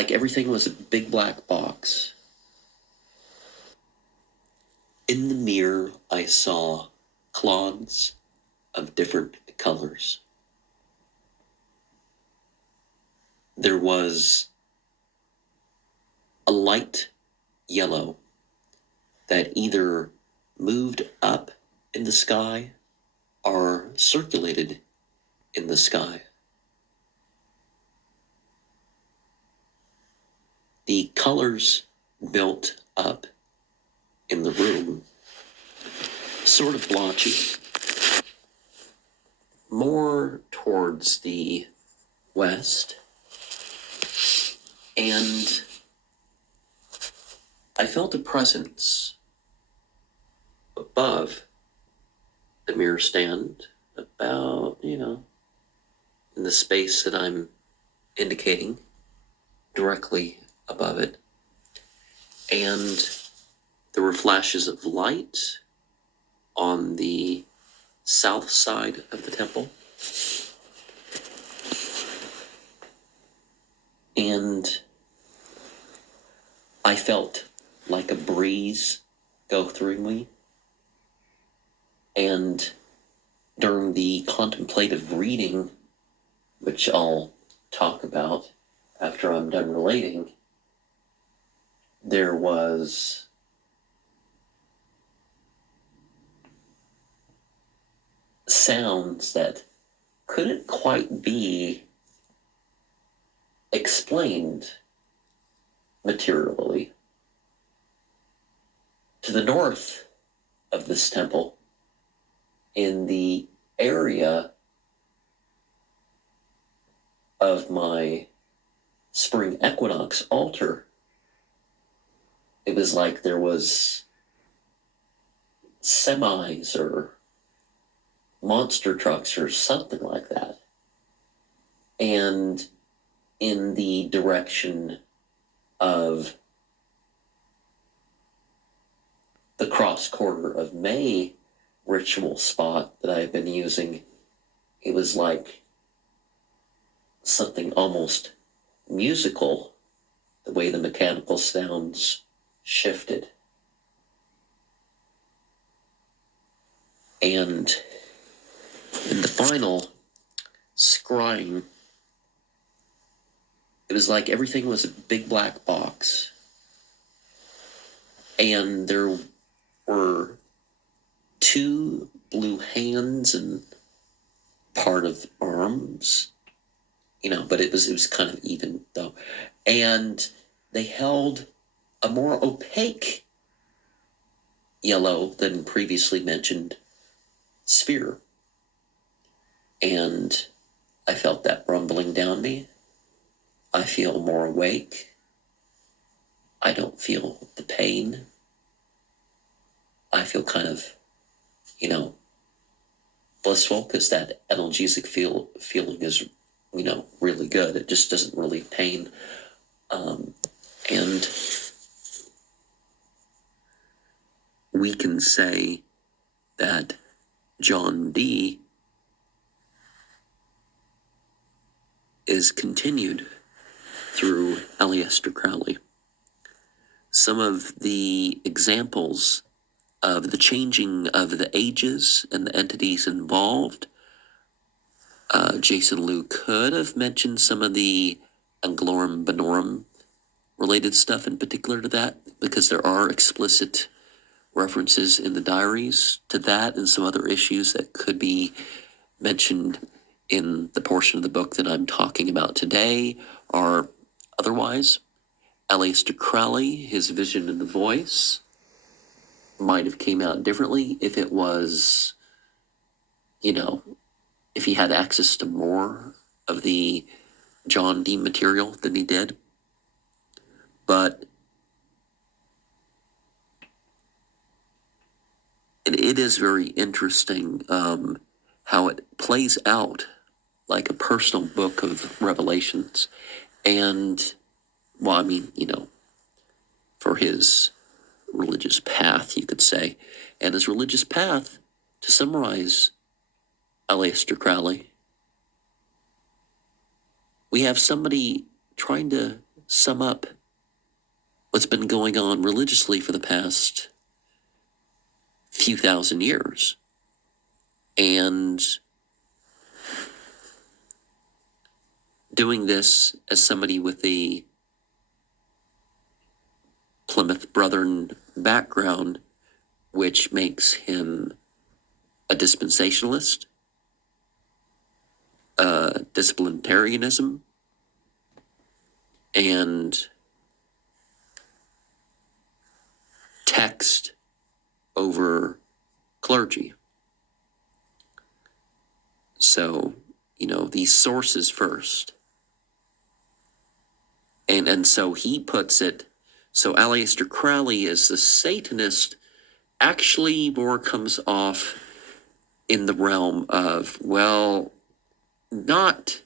like everything was a big black box. In the mirror, I saw clods of different colors. There was a light yellow that either moved up in the sky or circulated in the sky. The colors built up in the room, sort of blotchy, more towards the west, and I felt a presence above the mirror stand, about, in the space that I'm indicating, directly above it. And there were flashes of light on the south side of the temple. And I felt like a breeze go through me. And during the contemplative reading, which I'll talk about after I'm done relating, there was sounds that couldn't quite be explained materially. To the north of this temple, in the area of my spring equinox altar, it was like there was semis or monster trucks or something like that. And in the direction of the cross quarter of May ritual spot that I've been using, it was like something almost musical, the way the mechanical sounds shifted. And in the final scrying, it was like everything was a big black box. And there were two blue hands and part of arms, but it was kind of even though. And they held a more opaque yellow than previously mentioned sphere. And I felt that rumbling down me. I feel more awake. I don't feel the pain. I feel kind of, blissful, because that analgesic feeling is, really good. It just doesn't relieve pain. And we can say that John Dee is continued through Aleister Crowley. Some of the examples of the changing of the ages and the entities involved, Jason Liu could have mentioned some of the Anglorum Bonorum related stuff in particular to that, because there are explicit references in the diaries to that and some other issues that could be mentioned in the portion of the book that I'm talking about today, or otherwise. Aleister Crowley, his vision and the voice might have came out differently if it was, if he had access to more of the John Dee material than he did. But it is very interesting how it plays out like a personal book of revelations. And, for his religious path, you could say. And his religious path, to summarize Aleister Crowley, we have somebody trying to sum up what's been going on religiously for the past few thousand years. And doing this as somebody with a Plymouth Brethren background, which makes him a dispensationalist, disciplinarianism, and text over clergy. So, these sources first. And so he puts it, so Aleister Crowley as the Satanist actually more comes off in the realm of, well, not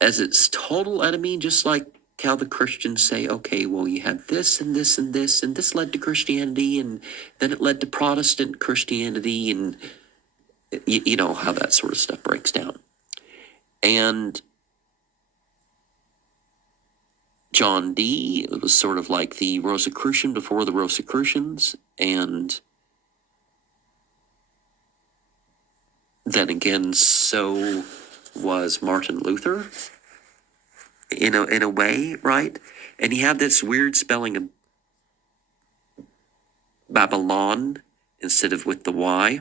as its total enemy, just like how the Christians say, okay, well, you had this and this and this, and this led to Christianity, and then it led to Protestant Christianity, and you know how that sort of stuff breaks down. And John Dee, it was sort of like the Rosicrucian before the Rosicrucians, and then again, so was Martin Luther, in a way, right? And he had this weird spelling of Babylon instead of with the Y,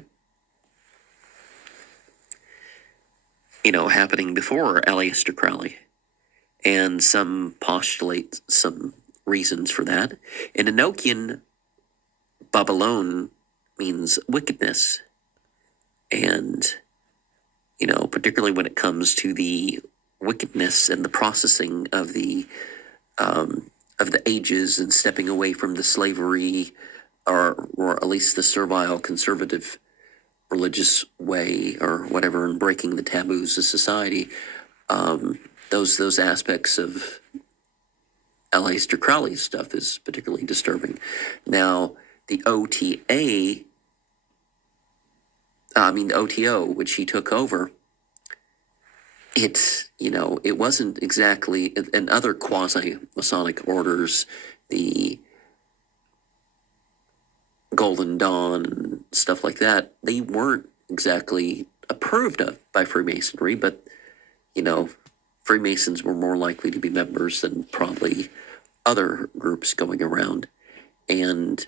happening before Aleister Crowley. And some postulate some reasons for that. In Enochian, Babylon means wickedness. And, particularly when it comes to the wickedness and the processing of the ages and stepping away from the slavery or at least the servile conservative religious way or whatever, and breaking the taboos of society, those aspects of Aleister Crowley's stuff is particularly disturbing. Now, the OTO, which he took over, it wasn't exactly, and other quasi-Masonic orders, the Golden Dawn and stuff like that, they weren't exactly approved of by Freemasonry, but, Freemasons were more likely to be members than probably other groups going around. And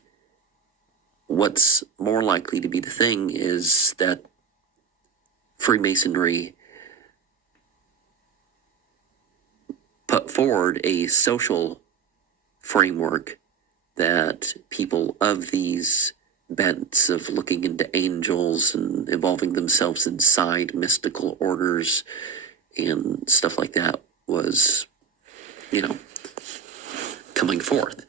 what's more likely to be the thing is that Freemasonry put forward a social framework that people of these bents of looking into angels and involving themselves inside mystical orders and stuff like that was, coming forth.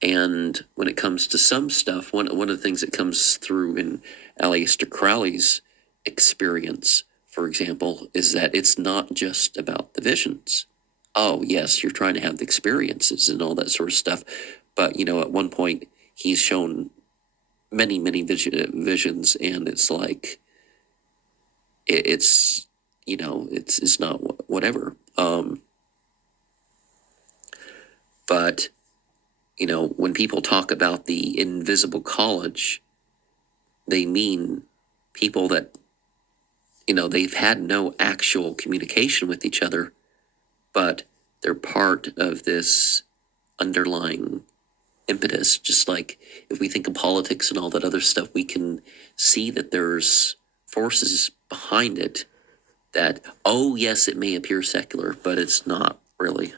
And when it comes to some stuff, one of the things that comes through in Aleister Crowley's experience, for example, is that it's not just about the visions. Oh, yes, you're trying to have the experiences and all that sort of stuff. But, at one point, he's shown many, many visions, and it's like, it's not whatever. But, when people talk about the invisible college, they mean people that, they've had no actual communication with each other, but they're part of this underlying impetus. Just like if we think of politics and all that other stuff, we can see that there's forces behind it that, oh, yes, it may appear secular, but it's not really.